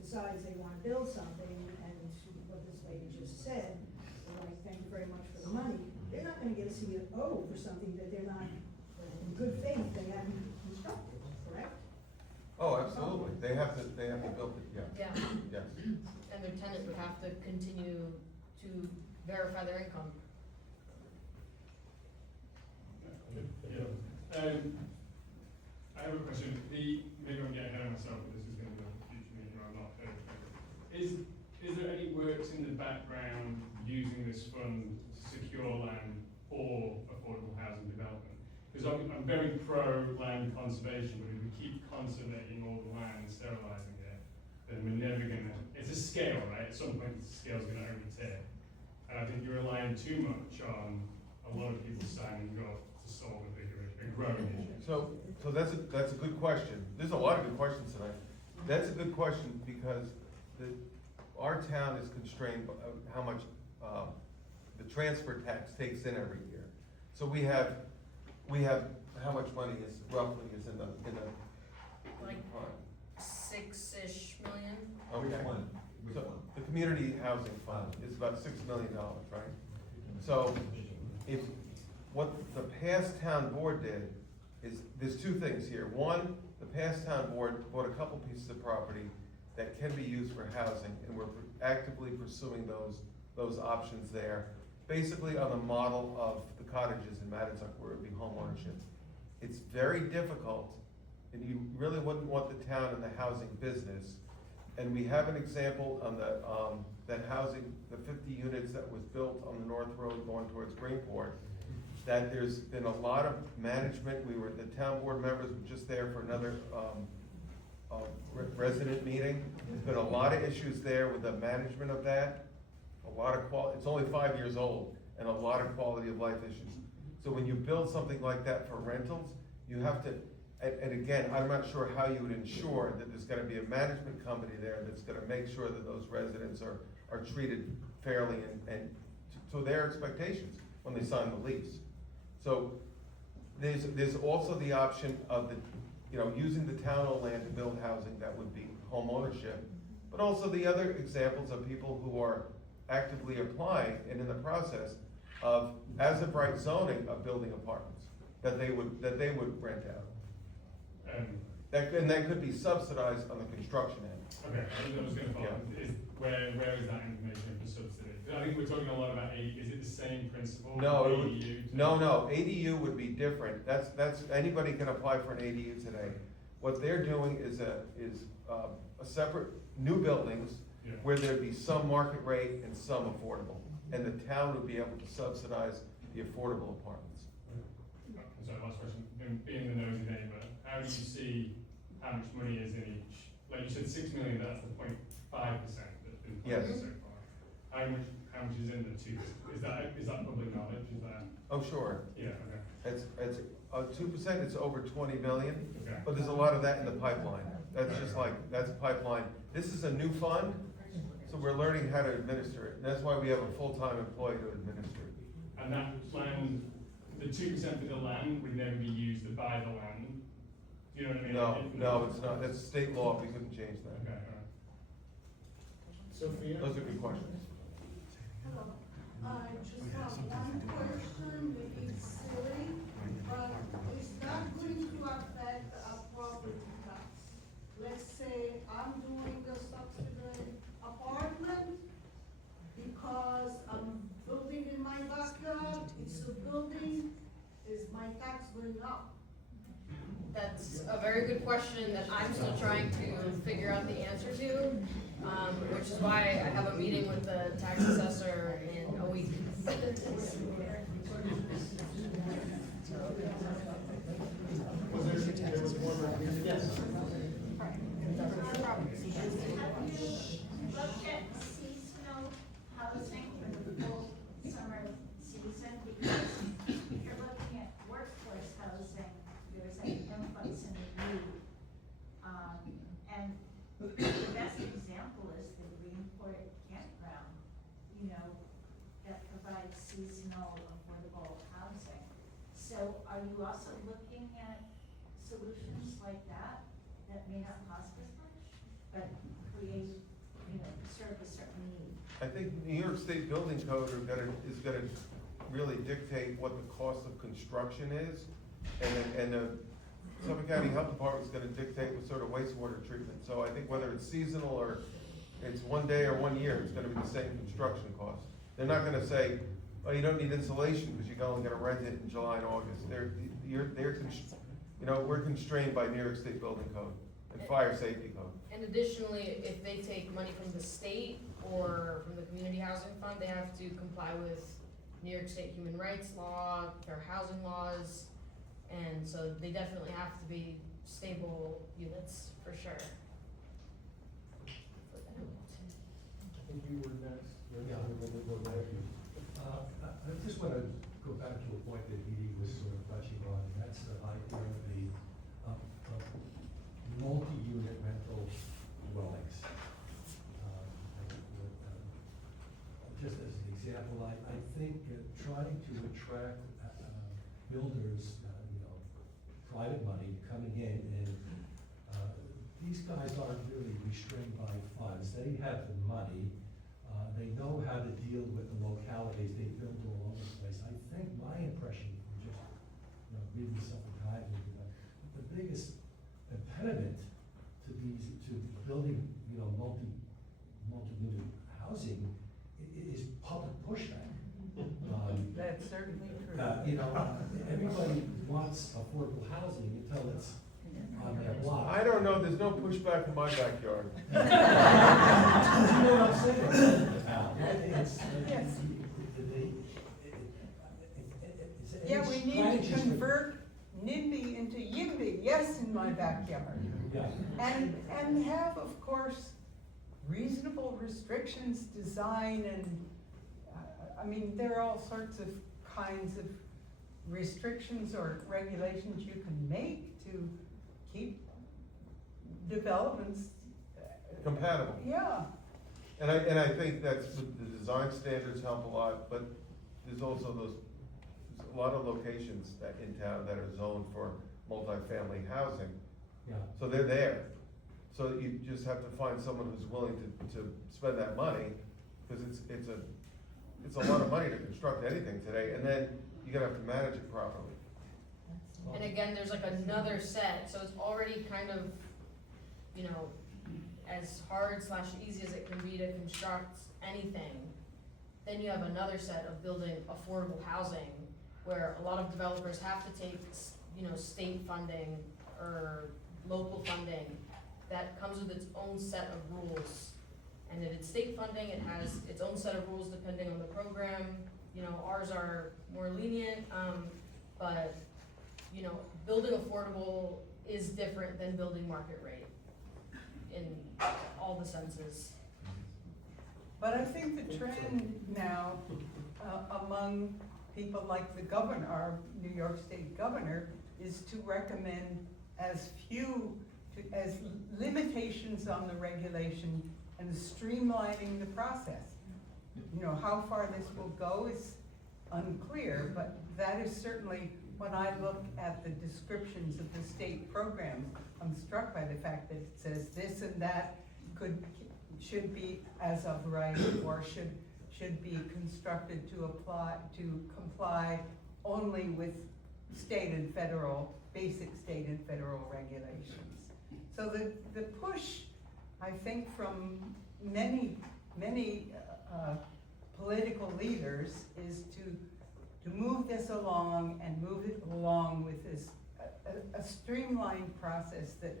decides they wanna build something, and what this lady just said, they're like, thank you very much for the money, they're not gonna get a CO for something that they're not, in good faith, they haven't constructed, correct? Oh, absolutely. They have to build it, yeah. Yeah, Yes. and their tenant would have to continue to verify their income. Yeah. I have a question. Maybe I'm getting ahead of myself, but this is going to be a future meeting, or I'm not. Is there any works in the background using this fund to secure land for affordable housing development? Because I'm very pro land conservation, but if we keep conservating all the land and sterilizing it, then we're never gonna, it's a scale, right? At some point, the scale's gonna overtip. And I think you're relying too much on a lot of people signing up to solve a growing issue. So that's a good question. There's a lot of good questions tonight. That's a good question because our town is constrained by how much the transfer tax takes in every year. So we have how much money is roughly in the Like 6-ish million? Okay. Which one? So the community housing fund is about $6 million, right? So what the past town board did is, there's 2 things here. One, the past town board bought a couple pieces of property that can be used for housing, and we're actively pursuing those options there, basically on the model of the cottages in Mattituck where it would be home ownership. It's very difficult, and you really wouldn't want the town in the housing business. And we have an example on that housing, the 50 units that was built on the North Road going towards Greenport, that there's been a lot of management. The town board members were just there for another resident meeting. There's been a lot of issues there with the management of that. It's only 5 years old, and a lot of quality of life issues. So when you build something like that for rentals, you have to, and again, I'm not sure how you would ensure that there's gonna be a management company there that's gonna make sure that those residents are treated fairly and to their expectations when they sign the lease. So there's also the option of using the town-owned land to build housing that would be home ownership, but also the other examples of people who are actively applying and in the process of, as of right zoning of building apartments, that they would rent out. And that could be subsidized on the construction end. Okay, I was gonna follow, where is that information for subsidy? I think we're talking a lot about is it the same principle? No, ADU to- no, ADU would be different, that's, anybody can apply for an ADU today. What they're doing is a separate, new buildings, Yeah. where there'd be some market rate and some affordable, and the town would be able to subsidize the affordable apartments. So last question, being the nosy neighbour, how do you see how much money is in each? Like you said, 6 million, that's the 0.5% that's been Yes. funded so far. How much is in the 2%? Is that public knowledge, is that? Oh, sure, Yeah, okay. it's 2%, it's over 20 million, Okay. but there's a lot of that in the pipeline. That's just like, that's a pipeline. This is a new fund, so we're learning how to administer it. That's why we have a full-time employee to administer it. And that land, the 2% for the land would never be used to buy the land? Do you know what I mean? No, it's not, that's state law, we couldn't change that. Okay, all right. Sophia? Those are good questions. Hello, I just have one question, maybe it's silly, but is that going to affect a property tax? Let's say I'm doing a subsidized apartment because I'm building in my backyard, it's a building, is my tax going up? That's a very good question that I'm still trying to figure out the answer to, which is why I have a meeting with the tax assessor in a week. There was one right here. Yes. Have you looked at seasonal housing for the full summer season? Because if you're looking at workforce housing, there's an influx in the need. And the best example is the Greenport campground, that provides seasonal affordable housing. So are you also looking at solutions like that may not cost as much, but create, serve a certain need? I think New York State Building Code is gonna really dictate what the cost of construction is, and the Suffolk County Health Department is gonna dictate what sort of wastewater treatment. So I think whether it's seasonal or it's 1 day or 1 year, it's gonna be the same construction cost. They're not gonna say, oh, you don't need insulation because you're only gonna rent it in July and August. We're constrained by New York State Building Code and Fire Safety Code. And additionally, if they take money from the state or from the Community Housing Fund, they have to comply with New York State Human Rights Law, fair housing laws, and so they definitely have to be stable units, for sure. I think you were next. Yeah. I just want to go back to a point that Edie was sort of touching on, and that's the idea of multi-unit rental dwellings. Just as an example, I think trying to attract builders, private money coming in, and these guys aren't really restrained by funds. They have the money. They know how to deal with the localities. They build all over the place. I think my impression, from just reading something kind of, the biggest impediment to building multi-unit housing is public pushback. That's certainly true. Everybody wants affordable housing until it's on their block. I don't know, there's no pushback in my backyard. You know what I'm saying? Yeah, we need to convert NIMBY into YIMBY, yes, in my backyard. Yeah. And have, of course, reasonable restrictions, design, and, there are all sorts of kinds of restrictions or regulations you can make to keep developments. Compatible. Yeah. And I think that's, the design standards help a lot, but there's also there's a lot of locations that in town that are zoned for multifamily housing. Yeah. So they're there. So you just have to find someone who's willing to spend that money, because it's a lot of money to construct anything today, and then you're gonna have to manage it properly. And again, there's like another set, so it's already kind of, you know, as hard / easy as it can be to construct anything. Then you have another set of building affordable housing, where a lot of developers have to take, you know, state funding or local funding that comes with its own set of rules. And if it's state funding, it has its own set of rules depending on the program. You know, ours are more lenient, but, you know, building affordable is different than building market rate in all the senses. But I think the trend now, among people like the governor, our New York State governor, is to recommend as limitations on the regulation and streamlining the process. You know, how far this will go is unclear, but that is certainly, when I look at the descriptions of the state programs, I'm struck by the fact that it says this and that should be as of right, or should be constructed to comply only with basic state and federal regulations. So the push, I think, from many political leaders is to move this along and move it along with this, a streamlined process that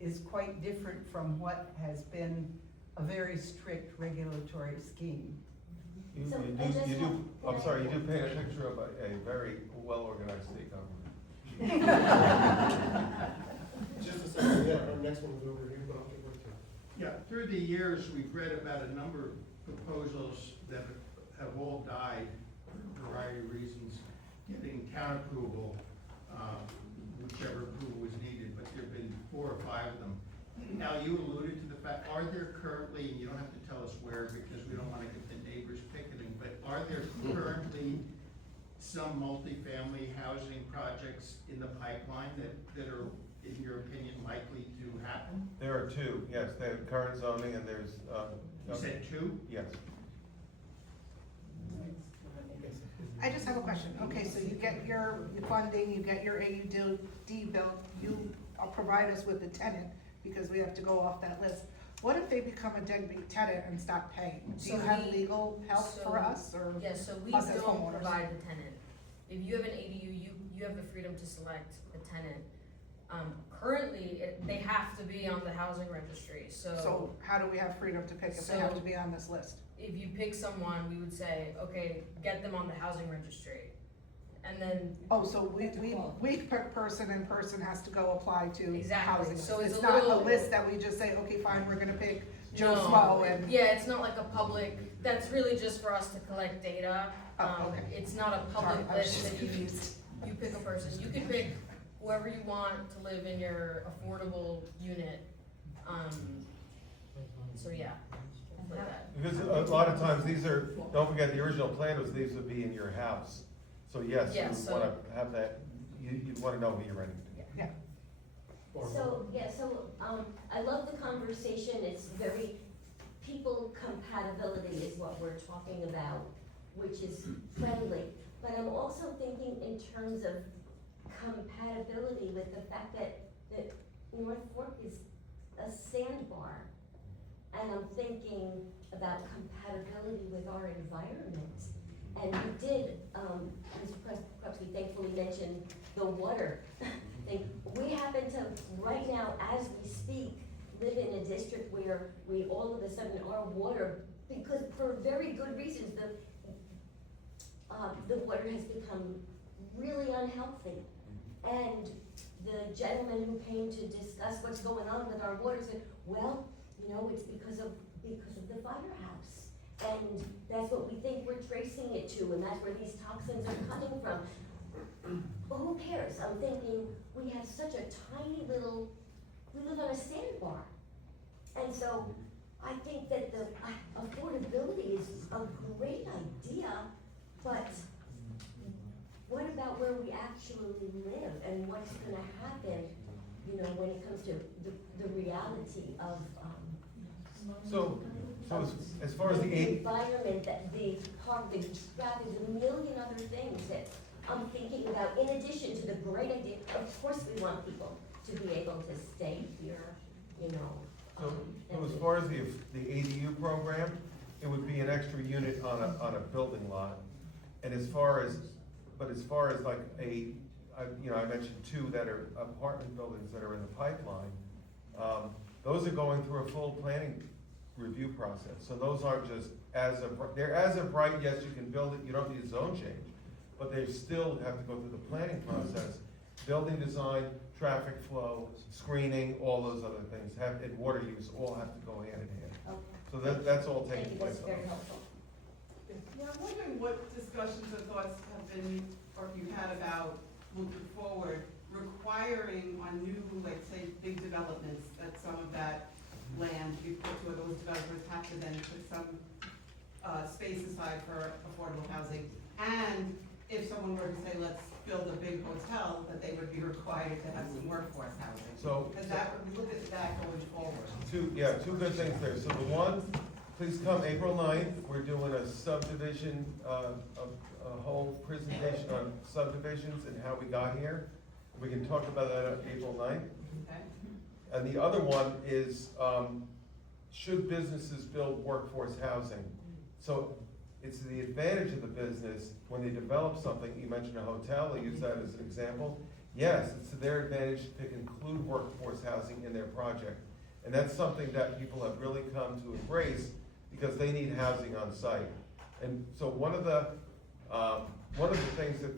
is quite different from what has been a very strict regulatory scheme. You So, do, I just you do, have- I'm sorry, you do paint a picture of a very well-organized state government. Just a second, yeah, our next one was over here, but I'll get right to it. Yeah, through the years, we've read about a number of proposals that have all died for a variety of reasons, getting town approval, whichever approval was needed, but there've been 4 or 5 of them. Now, you alluded to the fact, are there currently, and you don't have to tell us where because we don't want to get the neighbors picketing, but are there currently some multifamily housing projects in the pipeline that are, in your opinion, likely to happen? There are 2, yes, they have current zoning and there's, You said 2? yes. I just have a question. Okay, so you get your funding, you get your AUD built, you provide us with the tenant, because we have to go off that list. What if they become a deadbeat tenant and stop paying? Do you have legal help for us, or? Yes, so we us as don't homeowners? provide the tenant. If you have an ADU, you have the freedom to select the tenant. Currently, they have to be on the housing registry, So how do we have freedom to pick if they have to be on this list? if you pick someone, we would say, okay, get them on the housing registry. And then, Oh, so we pick person and person has to go apply to Exactly. housing. So it's It's a not a little- list that we just say, okay, fine, we're gonna pick Joe no, Schmo and. yeah, it's not like a public, that's really just for us to collect data. Oh, okay. It's not a Sorry, public I was list just that you confused. pick a person. You can pick whoever you want to live in your affordable unit. So yeah, like that. Because a lot of times these are, don't forget, the original plan was these would be in your house. So yes, Yeah, you so- wanna have that, you wanna know who you're renting to. Yeah. So, I love the conversation, it's very, people compatibility is what we're talking about, which is friendly. But I'm also thinking in terms of compatibility with the fact that North Fork is a sandbar. And I'm thinking about compatibility with our environment. And you did, Mr. Krupski thankfully mentioned the water thing. We happen to, right now, as we speak, live in a district where we all of a sudden our water, because for very good reasons, the water has become really unhealthy. And the gentleman who came to discuss what's going on with our water said, well, you know, it's because of the firehouse. And that's what we think we're tracing it to, and that's where these toxins are coming from. But who cares? I'm thinking, we have such a tiny little, we live on a sandbar. And so, I think that the affordability is a great idea, but what about where we actually live and what's gonna happen, you know, when it comes to the reality of, So as far as the the environment, that the park, the traffic, a million other things that I'm thinking about, in addition to the great idea, of course we want people to be able to stay here, you know. So as far as the ADU program, it would be an extra unit on a building lot. And as far as like I mentioned two that are apartment buildings that are in the pipeline. Those are going through a full planning review process. So those aren't just they're as of right, yes, you can build it, you don't need a zone change. But they still have to go through the planning process, building design, traffic flow, screening, all those other things, and water use, all have to go hand in hand. Okay. So that's all taking Thank you, place. that's very helpful. Yeah, I'm wondering what discussions or thoughts have been, or you had about moving forward, requiring on new, like, say, big developments, that some of that land be put to, those developers have to then put some space aside for affordable housing. And if someone were to say, let's build a big hotel, that they would be required to have some workforce housing. So- Because that, we look at that going forward. Two good things there. So the one, please come April 9th, we're doing a subdivision, a whole presentation on subdivisions and how we got here. We can talk about that on April 9th. Okay? And the other one is, should businesses build workforce housing? So it's the advantage of the business when they develop something, you mentioned a hotel, I use that as an example. Yes, it's to their advantage to include workforce housing in their project. And that's something that people have really come to embrace because they need housing on site. And so one of the things that